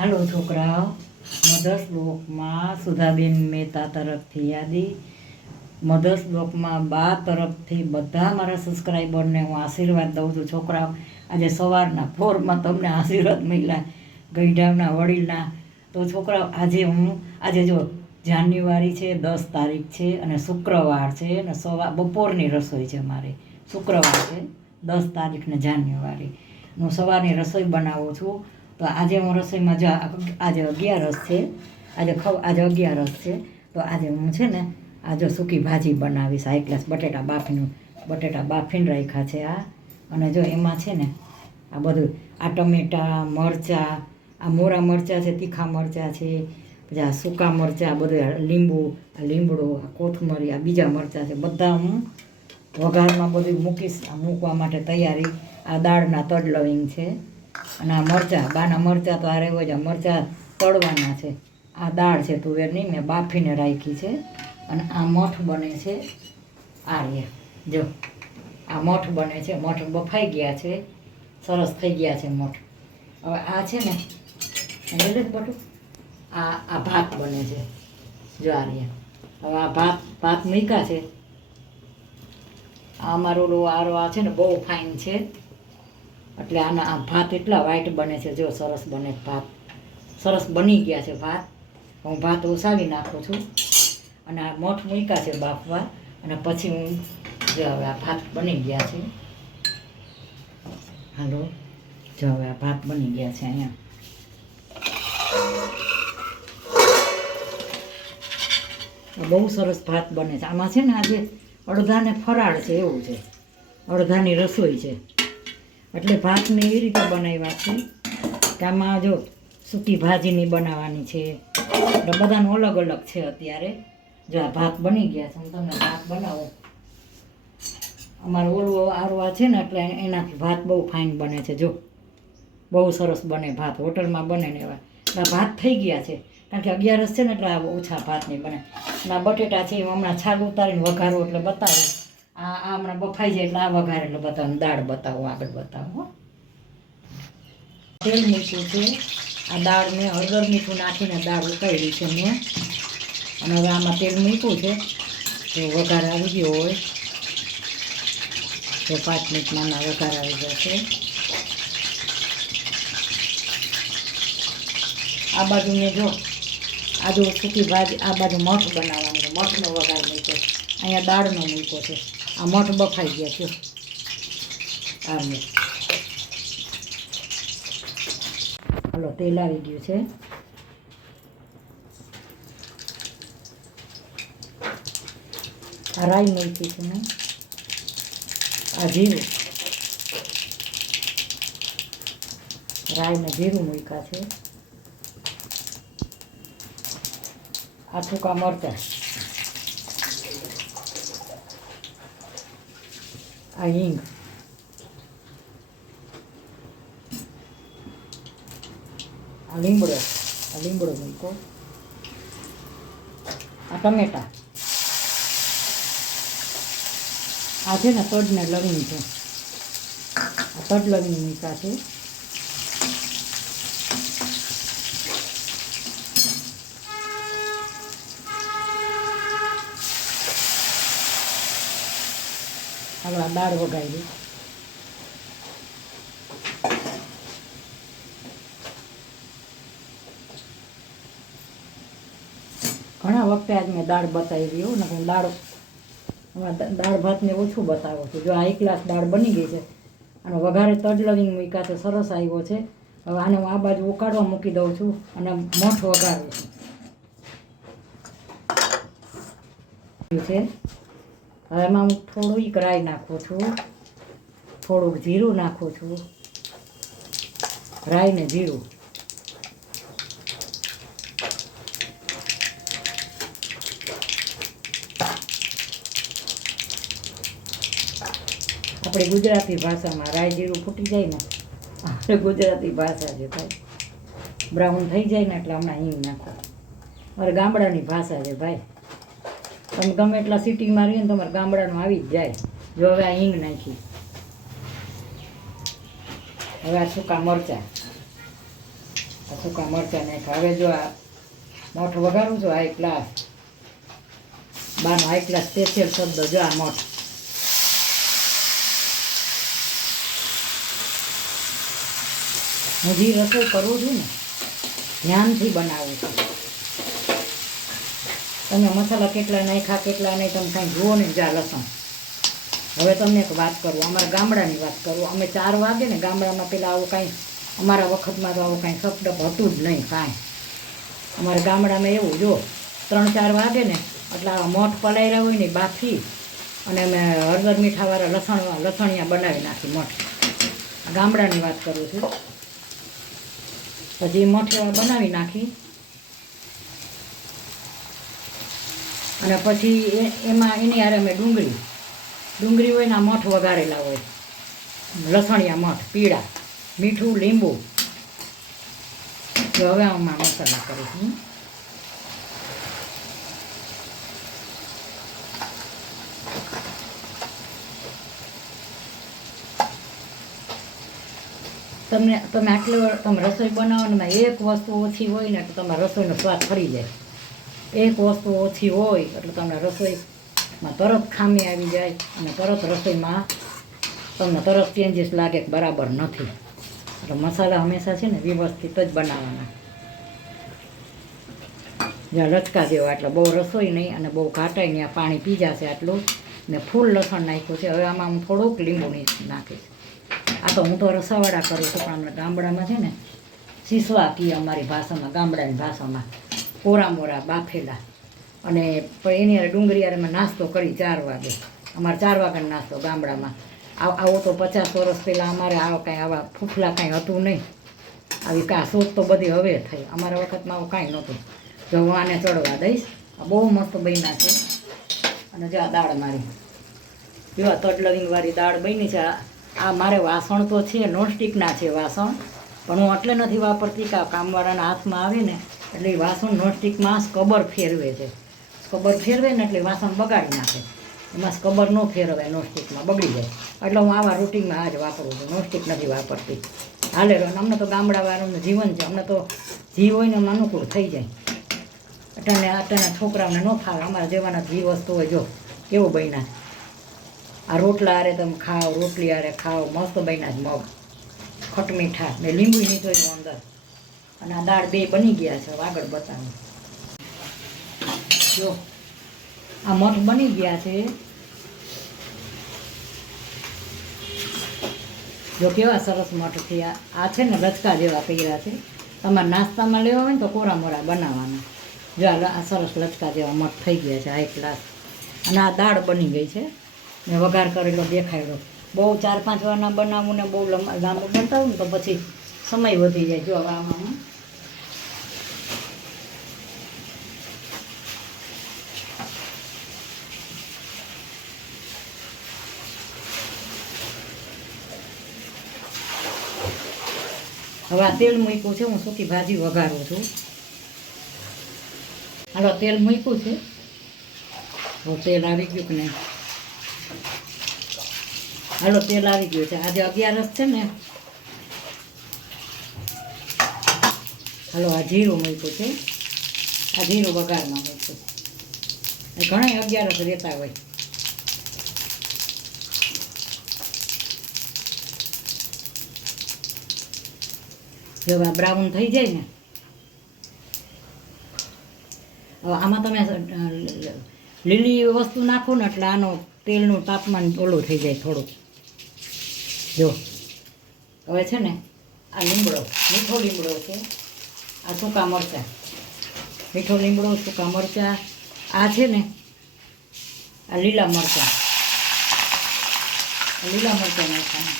હાલો છોકરાઓ, મધર્સ બ્લોકમાં સુધાબેન મહેતા તરફથી યાદી. મધર્સ બ્લોકમાં બા તરફથી બધા મારા સબસ્ક્રાઈબરને હું આશીર્વાદ દઉં છું. છોકરાઓ, આજે સવારના ફોરમાં તમને આશીર્વાદ મળ્યા ગઈઢાવના વડીલના. તો છોકરાઓ, આજે જો જાન્યુઆરી છે, 10 તારીખ છે અને શુક્રવાર છે અને બપોરની રસોઈ છે. મારે શુક્રવાર છે 10 તારીખને જાન્યુઆરી. હું સવારની રસોઈ બનાવું છું. તો આજે હું રસોઈમાં આજે 11 છે. આજે 11 છે. તો આજે હું છે ને આજે સૂકી ભાજી બનાવીશ. હાઈ ક્લાસ બટેટા બાફીને રાખ્યા છે આ. અને જો એમાં છે ને આ બધું, આ ટમેટા, મરચાં, આ મોરા મરચાં છે, તીખા મરચાં છે, પછી આ સૂકા મરચાં, બધું લીમડો, આ કોથમરી, આ બીજા મરચાં છે, બધા હું વઘારમાં બધું મૂકવા માટે તૈયારી. આ દાળના તજ લવિંગ છે અને આ મરચાં, બાના મરચાં તો આ રહેવો જ, મરચાં તળવાના છે. આ દાળ છે તુવેરની, મેં બાફીને રાખી છે. અને આ મઠ બને છે. આ રે જો, આ મઠ બને છે. મઠ બફાઈ ગયા છે, સરસ થઈ ગયા છે મઠ. હવે આ છે ને બટું, આ ભાત બને છે. જો આ રે, હવે આ ભાત મૂક્યા છે. આ અમારો આરો આ છે ને બહુ ફાઇન છે, એટલે આ ભાત એટલા વ્હાઈટ બને છે. જો સરસ બને ભાત, સરસ બની ગયા છે ભાત. હું ભાત ઓસાવી નાખું છું અને આ મઠ મૂક્યા છે બાફવા. અને પછી હું જો હવે આ ભાત બની ગયા છે. હાલો, જો હવે આ ભાત બની ગયા છે. અહીંયા બહુ સરસ ભાત બને છે. આમાં છે ને આજે અડધાને ફરાળ છે એવું છે, અડધાની રસોઈ છે. એટલે ભાતને એવી રીતે બનાવ્યા છે કે આમાં જો સૂકી ભાજીની બનાવવાની છે. એટલે બધાનું અલગ અલગ છે. અત્યારે જો આ ભાત બની ગયા છે. હું તમને ભાત બનાવું. અમારો ઓલો આરવા છે ને એટલે એનાથી ભાત બહુ ફાઇન બને છે. જો બહુ સરસ બને ભાત, હોટલમાં બને ને એવા. એટલે ભાત થઈ ગયા છે, કારણ કે 11 છે ને એટલે ઓછા ભાત નહીં બને. અને આ બટેટા છે એ હમણાં છાલ ઉતારીને વઘારો એટલે બતાવું. આ હમણાં બફાઈ જાય એટલે આ વઘાર એટલે બતાવું, દાળ બતાવું, આગળ બતાવું. તેલ મૂક્યું છે. આ દાળ મેં હળદર મીઠું નાખીને દાળ ઉકાળી છે મેં. અને હવે આમાં તેલ મૂક્યું છે તો વઘાર આવી ગયો હોય તો 5 મિનિટમાં વઘાર આવી જશે. આ બાજુ મેં જો આજુ સૂકી ભાજી, આ બાજુ મઠ બનાવવાની છે. મઠનો વઘાર મૂક્યો, અહીંયા દાળનો મૂક્યો છે. આ મઠ બફાઈ ગયા છે. આ મેં હાલો, તેલ આવી ગયું છે. આ રાઈ મૂકી છે મેં. આ જીરું, રાઈ ને જીરું મૂક્યા છે. આ સૂકા મરચાં, આ હિંગ, આ લીમડો મૂકો. આ ટમેટા, આ છે ને તજ ને લવિંગ છે. આ તજ લવિંગ મૂક્યા છે. હવે આ દાળ વઘારી. ઘણા વખતે આજ મેં દાળ બતાવી હોય ને, દાળ ભાતને ઓછું બતાવો છું. જો આ 1 ગ્લાસ દાળ બની ગઈ છે. અને વઘારે તજ લવિંગ મૂક્યા છે, સરસ આવ્યો છે. હવે આને હું આ બાજુ ઉકાળવા મૂકી દઉં છું અને મઠ વઘારું છું. હવે એમાં હું થોડુંક રાઈ નાખું છું, થોડુંક જીરું નાખું છું. રાઈ ને જીરું, આપણે ગુજરાતી ભાષામાં રાઈ જીરું ફૂટી જાય ને, આપણે ગુજરાતી ભાષા છે ભાઈ. બ્રાઉન થઈ જાય ને એટલે હમણાં હિંગ નાખો. મારે ગામડાની ભાષા છે ભાઈ. તમે ગમે એટલા સિટીમાં રહીએ ને તમારે ગામડાનું આવી જ જાય. જો હવે આ હિંગ નાખી. હવે આ સૂકા મરચાં, સૂકા મરચાં નાખ્યા. હવે જો આ મઠ વઘારું છું હાઈ ક્લાસ, બારનો હાઈ ક્લાસ સ્પેશિયલ શબ્દ જો આ મઠ. હું જે રસોઈ કરું છું ને ધ્યાનથી બનાવું છું. તમે મસાલા કેટલા નાખ્યા કેટલા નહીં તમે કાંઈ જુઓ ને જા લસણ. હવે તમને એક વાત કરું, અમારા ગામડાની વાત કરું. અમે 4 વાગે ને ગામડામાં પહેલાં આવું કાંઈ, અમારા વખતમાં તો આવું કાંઈ સપડપ હતું જ નહીં કાંઈ. અમારા ગામડામાં એવું જો 3-4 વાગે ને એટલે આવા મઠ પલાળ્યા હોય ને બાફી અને અમે હળદર મીઠાવાળા લસણિયા બનાવી નાખી મઠ. ગામડાની વાત કરું છું. પછી મઠ બનાવી નાખી અને પછી એમાં એની હારે અમે ડુંગળી હોય ને મઠ વઘારેલા હોય, લસણિયા મઠ પીળા, મીઠું લીંબુ. તો હવે આમાં મસાલા કરીશું. તમે આટલી રસોઈ બનાવવામાં એક વસ્તુ ઓછી હોય ને તો તમારા રસોઈનો સ્વાદ ફરી જાય. એક વસ્તુ ઓછી હોય એટલે તમને રસોઈમાં તરત ખામી આવી જાય અને તરત રસોઈમાં તમને તરત ચેન્જીસ લાગે કે બરાબર નથી. એટલે મસાલા હંમેશા છે ને વ્યવસ્થિત જ બનાવવાના. જ્યાં લચકા જેવા, એટલે બહુ રસોઈ નહીં અને બહુ ઘાટાઈ નહીં. આ પાણી પી જશે આટલું. મેં ફૂલ લસણ નાખ્યું છે. હવે આમાં હું થોડુંક લીંબુ નાખીશ. આ તો હું તો રસાવાળા કરું છું, પણ અમે ગામડામાં છે ને શીસવા કહીએ અમારી ભાષામાં, ગામડાની ભાષામાં. કોરા મોરા બાફેલા. અને એની યારે ડુંગળી યારે મેં નાસ્તો કરી 4 વાગે. અમારે 4 વાગ્યાનો નાસ્તો ગામડામાં. આવો તો 50 વર્ષ પહેલાં અમારે આવા ફૂફલા કાંઈ હતું નહીં. આવી શોધ તો બધી હવે થઈ. અમારા વખતમાં આવું કાંઈ નહોતું. જો હું આને ચડવા દઈશ. આ બહુ મસ્ત બન્યા છે. અને જો આ દાળ મારી, જો આ તડલવિંગવાળી દાળ બની છે. આ મારે વાસણ તો છે નોનસ્ટિકના છે વાસણ, પણ હું એટલે નથી વાપરતી કે કામવાળાના હાથમાં આવે ને એટલે એ વાસણ નોનસ્ટિકમાં સ્કબર ફેરવે છે. સ્કબર ફેરવે ને એટલે વાસણ બગાડી નાખે. એમાં સ્કબર ન ફેરવાય, નોનસ્ટિકમાં બગડી જાય. એટલે હું આવા રૂટિનમાં આ જ વાપરું છું, નોનસ્ટિક નથી વાપરતી. હાલે રહ્યો. અમને તો ગામડાવાળાનું જીવન છે, અમને તો જીવ હોય ને એમાં અનુકૂળ થઈ જાય. અટાના છોકરાઓને ન ફાવે. અમારા જેવાના ઘી વસ્તુ હોય. જો કેવું બન્યા. આ રોટલા આરે તમે ખાઓ, રોટલી આરે ખાઓ, મસ્ત બન્યા જ મગ ખટમીઠા. મેં લીંબુ નીચોયું અંદર. અને આ દાળ 2 બની ગયા છે. આગળ બતાવું. જો આ મઠ બની ગયા છે. જો કેવા સરસ મઠ છે. આ છે ને લચકા જેવા કર્યા છે. તમારે નાસ્તામાં લેવા હોય ને તો કોરા મોરા બનાવવાના. જો આ સરસ લચકા જેવા મઠ થઈ ગયા છે હાઈ ક્લાસ. અને આ દાળ બની ગઈ છે. મેં વઘાર કરેલો દેખાડ્યો. બહુ 4-5 વારના બનાવું ને બહુ લાંબુ બનતા ને તો પછી સમય વધી જાય. જો આમાં હવે આ તેલ મૂક્યું છે. હું સૂકી ભાજી વઘારું છું. હાલો તેલ મૂક્યું છે. તેલ આવી ગયું કે નહીં? હાલો તેલ આવી ગયું છે. આજે 11 છે ને. હાલો આ જીરું મૂક્યું છે. આ જીરું વઘારમાં મૂક્યું. ઘણા 11 રહેતા હોય. જો આ બ્રાઉન થઈ જાય ને, હવે આમાં તમે લીલી વસ્તુ નાખો ને એટલે આનો તેલનું તાપમાન ઓલું થઈ જાય થોડુંક. જો હવે છે ને આ લીમડો, મીઠો લીમડો છે. આ સૂકા મરચાં, મીઠો લીમડો, સૂકા મરચાં. આ છે ને આ લીલા મરચાં. લીલા મરચાં નાખવાના.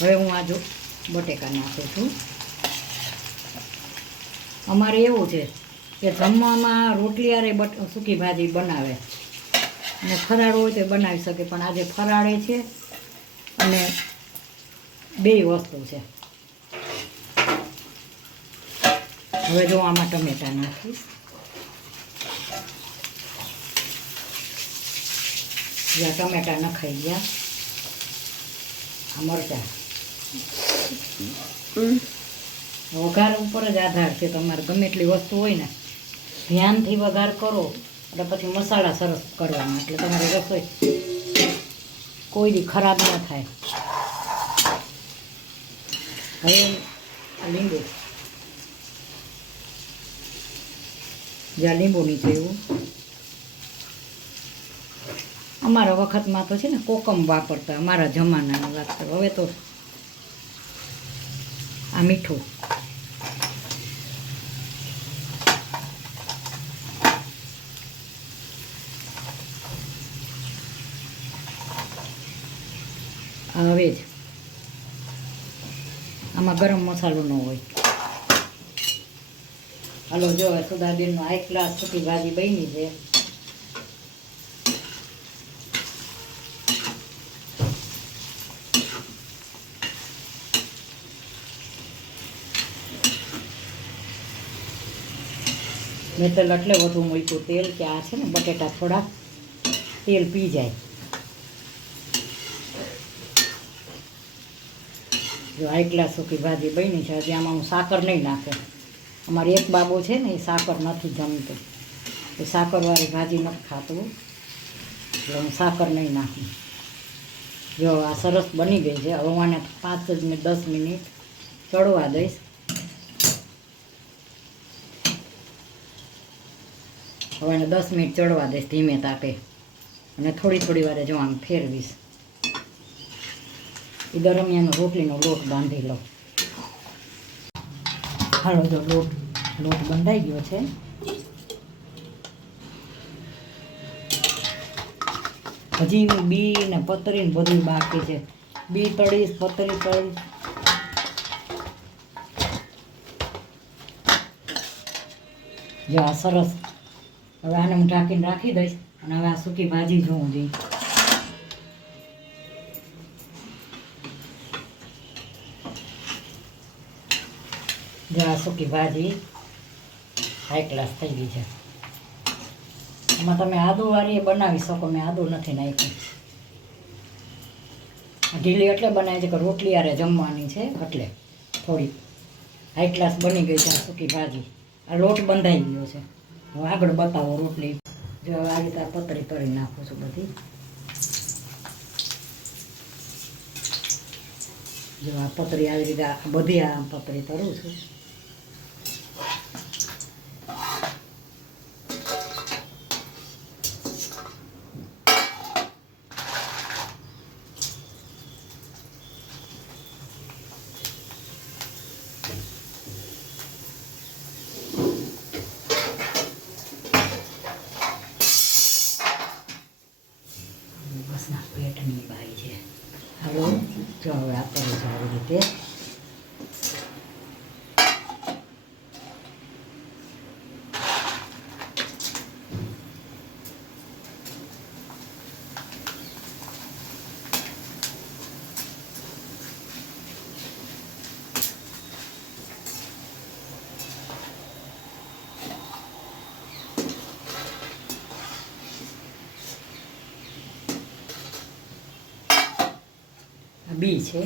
હવે હું આ જો બટેકા નાખું છું. અમારે એવું છે કે જમવામાં રોટલી આરે સૂકી ભાજી બનાવે અને ફરાળ હોય તો બનાવી શકે, પણ આજે ફરાળે છે અને 2 વસ્તુ છે. હવે જો આમાં ટમેટા નાખીશ. જ્યાં ટમેટા નખાઈ ગયા, આ મરચાં. વઘાર ઉપર જ આધાર છે. તમારે ગમે એટલી વસ્તુ હોય ને, ધ્યાનથી વઘાર કરો એટલે પછી મસાલા સરસ કરવાના, એટલે તમારી રસોઈ કોઈ દી ખરાબ ન થાય. હવે આ લીંબુ, જ્યાં લીંબુ નીચે એવું. અમારા વખતમાં તો છે ને કોકમ વાપરતા, અમારા જમાનાની વાત કરો. હવે તો આ મીઠું, હવે જ આમાં ગરમ મસાલો ન હોય. હાલો જો સુધાબેનનો હાઈ ક્લાસ સૂકી ભાજી બની છે. મેં તેલ એટલે વધુ મૂક્યું તેલ કે આ છે ને બટેટા થોડા તેલ પી જાય. જો હાઈ ક્લાસ સૂકી ભાજી બની છે. હજી આમાં હું સાકર નહીં નાખે. અમારી એક બાબો છે ને એ સાકર નથી જમતું, એ સાકરવાળી ભાજી નથી ખાતું, એટલે હું સાકર નહીં નાખું. જો આ સરસ બની ગઈ છે. હવે હું આને 5 જ 10 મિનિટ ચડવા દઈશ. હવે એને 10 મિનિટ ચડવા દઈશ ધીમે તાપે, અને થોડી થોડી વારે જો આમ ફેરવીશ. એ દરમિયાન રોટલીનો લોટ બાંધી લો. હાલો જો લોટ બંધાઈ ગયો છે. હજી બી ને પતરી ને બધું બાકી છે. બી તળીશ, પતરી તળીશ. જો આ સરસ. હવે આને હું ઢાંકીને રાખી દઈશ, અને હવે આ સૂકી ભાજી જોઉં જઈ. જો આ સૂકી ભાજી હાઈ ક્લાસ થઈ ગઈ છે. એમાં તમે આદુવાળી બનાવી શકો. મેં આદુ નથી નાખ્યું. ઢીલી એટલે બનાવી છે કે રોટલી યારે જમવાની છે, એટલે થોડી હાઈ ક્લાસ બની ગઈ છે આ સૂકી ભાજી. આ લોટ બંધાઈ ગયો છે. હવે આગળ બતાવો રોટલી. જો આ રીતે આ પતરી તળી નાખું છું બધી. જો આ પતરી આવી રીતે બધી આ પતરી તળું છું. બસના પેટની બાઈ છે. હવે જો હવે આ તળી છે આવી રીતે. બી છે.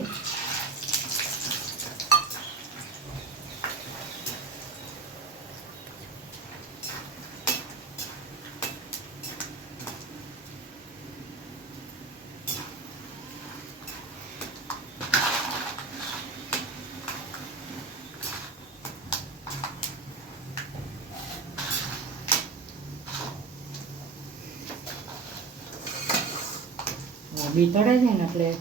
બી તળે છે ને એટલે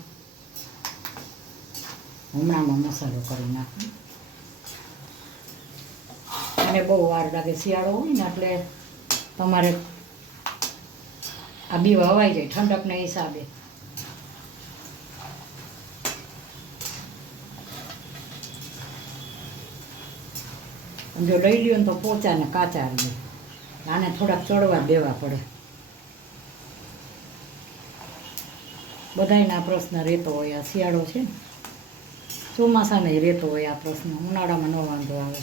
હમણાંમાં મસાલો કરી નાખું. અને બહુ વાર લાગે. શિયાળો હોય ને એટલે તમારે આ બી હવાઈ જાય ઠંડકના હિસાબે. જો લઈ લ્યો ને તો પોચા ને કાચા લે. આને થોડાક ચડવા દેવા પડે. બધાયના પ્રશ્ન રહેતો હોય. આ શિયાળો છે ને, ચોમાસામાં રહેતો હોય આ પ્રશ્ન. ઉનાળામાં ન વાંધો આવે.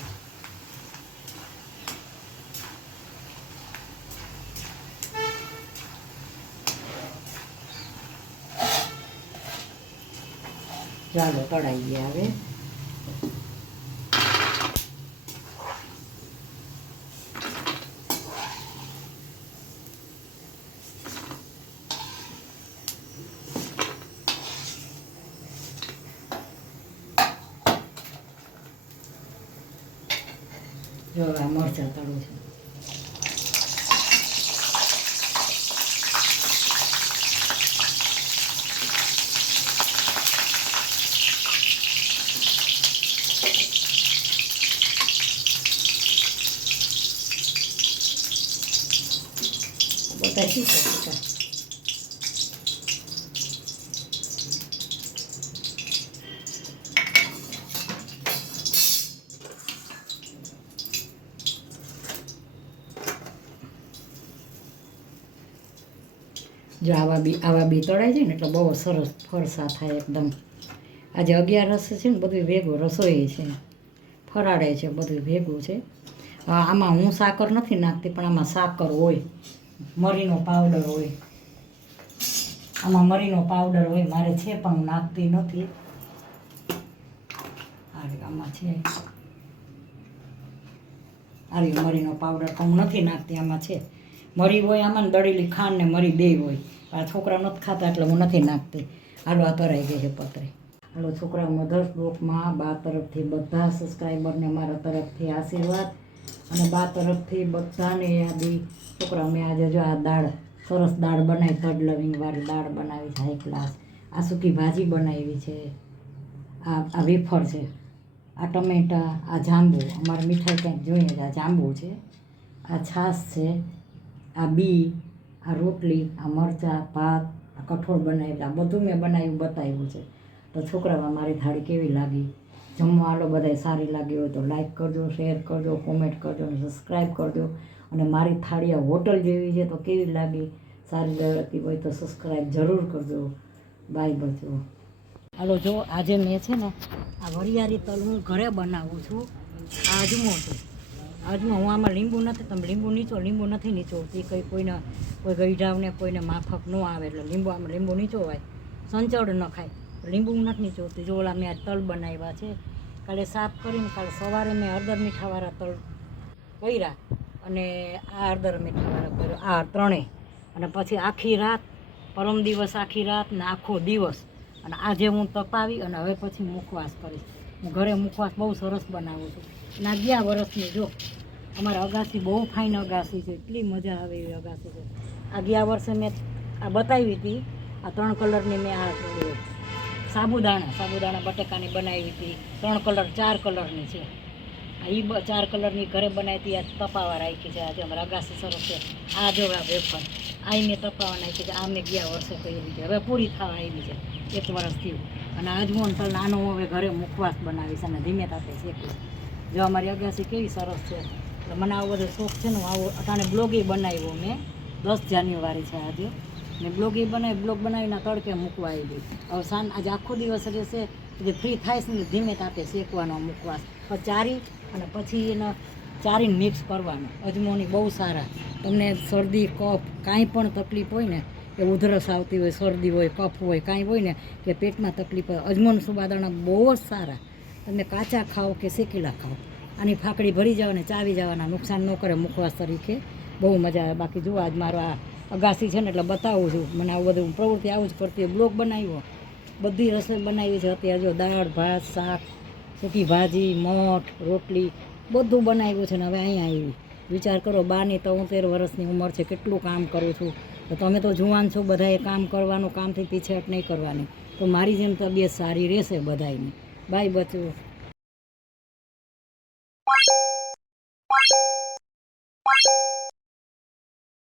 ચાલો તળાઈ ગયા હવે. જો આ મરચાં તળું છે. બધા શીખો શીખા. જો આવા બી તળાઈ જાય ને એટલે બહુ સરસ ફરસા થાય એકદમ. આજે 11 છે ને, બધું ભેગું રસોઈ છે, ફરાળે છે, બધું ભેગું છે. આમાં હું સાકર નથી નાખતી, પણ આમાં સાકર હોય, મરીનો પાવડર હોય, આમાં મરીનો પાવડર હોય. મારે છે પણ હું નાખતી નથી. આમાં છે મરીનો પાવડર પણ હું નથી નાખતી. આમાં છે મરી હોય, આમાં દળેલી ખાંડ ને મરી બે હોય. આ છોકરા નથી ખાતા એટલે હું નથી નાખતી. હાલો આ તરાઈ ગઈ છે પતરી. હાલો છોકરા, મધર્સ બ્લોગમાં બા તરફથી બધા સબસ્ક્રાઈબરને મારા તરફથી આશીર્વાદ, અને બા તરફથી બધાને યાદી. છોકરા, મેં આજે જો આ દાળ, સરસ દાળ બનાવી, તડ લવિંગવાળી દાળ બનાવી છે, હાઈ ક્લાસ. આ સૂકી ભાજી બનાવી છે, આ વેફર છે, આ ટમેટા, આ જાંબુ, અમારે મીઠાઈ ક્યાંક જોઈએ છે, આ જાંબુ છે, આ છાશ છે, આ બી, આ રોટલી, આ મરચાં, ભાત, આ કઠોળ બનાવ્યું. આ બધું મેં બનાવ્યું, બતાવ્યું છે. તો છોકરામાં મારી થાળી કેવી લાગી જમવા? હાલો બધાય સારી લાગી હોય તો લાઈક કરજો, શેર કરજો, કોમેન્ટ કરજો અને સબસ્ક્રાઈબ કરજો. અને મારી થાળી આ હોટલ જેવી છે તો કેવી લાગી? સારી લાગતી હોય તો સબસ્ક્રાઈબ જરૂર કરજો. બાય બચો. હાલો જો આજે મેં છે ને આ વરિયાળી તલ હું ઘરે બનાવું છું. આ અજમો છે, અજમો. હું આમાં લીંબુ નથી, તમે લીંબુ નીચો, લીંબુ નથી નીચોવતી. કોઈ ગઈઢાવને કોઈને માફક ન આવે એટલે આમાં લીંબુ નીચોવાય, સંચળ ન ખાય. લીંબુ નથી નીચોવતી. જો ઓલા મેં આ તલ બનાવ્યા છે, કાલે સાફ કરીને કાલે સવારે મેં હળદર મીઠાવાળા તલ કર્યા, અને આ હળદર મીઠાવાળા કર્યો, આ ત્રણેય. અને પછી આખી રાત, પરમ દિવસ આખી રાત ને આખો દિવસ, અને આજે હું તપાવી અને હવે પછી મુખવાસ કરીશ. હું ઘરે મુખવાસ બહુ સરસ બનાવું છું. અને આ 11 વર્ષની જો અમારા અગાસી બહુ ફાઇન અગાસી છે, એટલી મજા આવે એવી અગાસી છે. આ 11 વર્ષે મેં આ બતાવી હતી, આ 3 કલરની મેં આ સાબુદાણા બટેકાની બનાવી હતી. 3 કલર 4 કલરની છે. એ 4 કલરની ઘરે બનાવી હતી. આ તપાવા રાખી છે. આજે અમારા અગાસી સરસ છે. આ જો આ વેફર, આ મેં તપાવા નાખી છે. આ મેં 11 વર્ષે કરી છે, હવે પૂરી થવા આવી છે, 1 વર્ષ થયું. અને આજમોન તલ નાનો હવે ઘરે મુખવાસ બનાવીશ અને ધીમે તાતે શેકીશ. જો અમારી અગાસી કેવી સરસ છે. એટલે મને આવો બધો શોખ છે ને. આવો અટાણે બ્લોગે બનાવ્યો મેં, 10 જાન્યુઆરી છે આજે. મેં બ્લોગ બનાવીને તડકે મૂકવા આવી ગઈ. હવે આજે આખો દિવસ રહેશે, જે ફ્રી થાય છે ને ધીમે તાતે શેકવાનો મુખવાસ, ચારી અને પછી એને ચારીને મિક્સ કરવાનું. અજમોની બહુ સારા. તમને શરદી, કફ, કાંઈ પણ તકલીફ હોય ને, કે ઉધરસ આવતી હોય, શરદી હોય, કફ હોય, કાંઈ હોય ને, કે પેટમાં તકલીફ હોય, અજમોન સુબાદાણા બહુ જ સારા. તમે કાચા ખાઓ કે શેકેલા ખાઓ, આની ફાકડી ભરી જાઓ ને ચાવી જવાના, નુકસાન ન કરે. મુખવાસ તરીકે બહુ મજા આવે. બાકી જુઓ આજ મારો આ અગાસી છે ને એટલે બતાવું છું. મને આવું બધું પ્રવૃત્તિ આવું જ કરતી હોય. બ્લોગ બનાવ્યો, બધી રસોઈ બનાવી છે. અત્યારે જો દાળ, ભાત, શાક, સૂકી ભાજી, મઠ, રોટલી બધું બનાવ્યું છે. ને હવે અહીંયા આવી. વિચાર કરો, 12 તો 73 વર્ષની ઉંમર છે, કેટલું કામ કરું છું. તો તમે તો જુવાન છો, બધાએ કામ કરવાનું, કામથી પીછેહટ નહીં કરવાની. તો મારી જેમ તબિયત સારી રહેશે બધાયની. બાય બચ્ચો.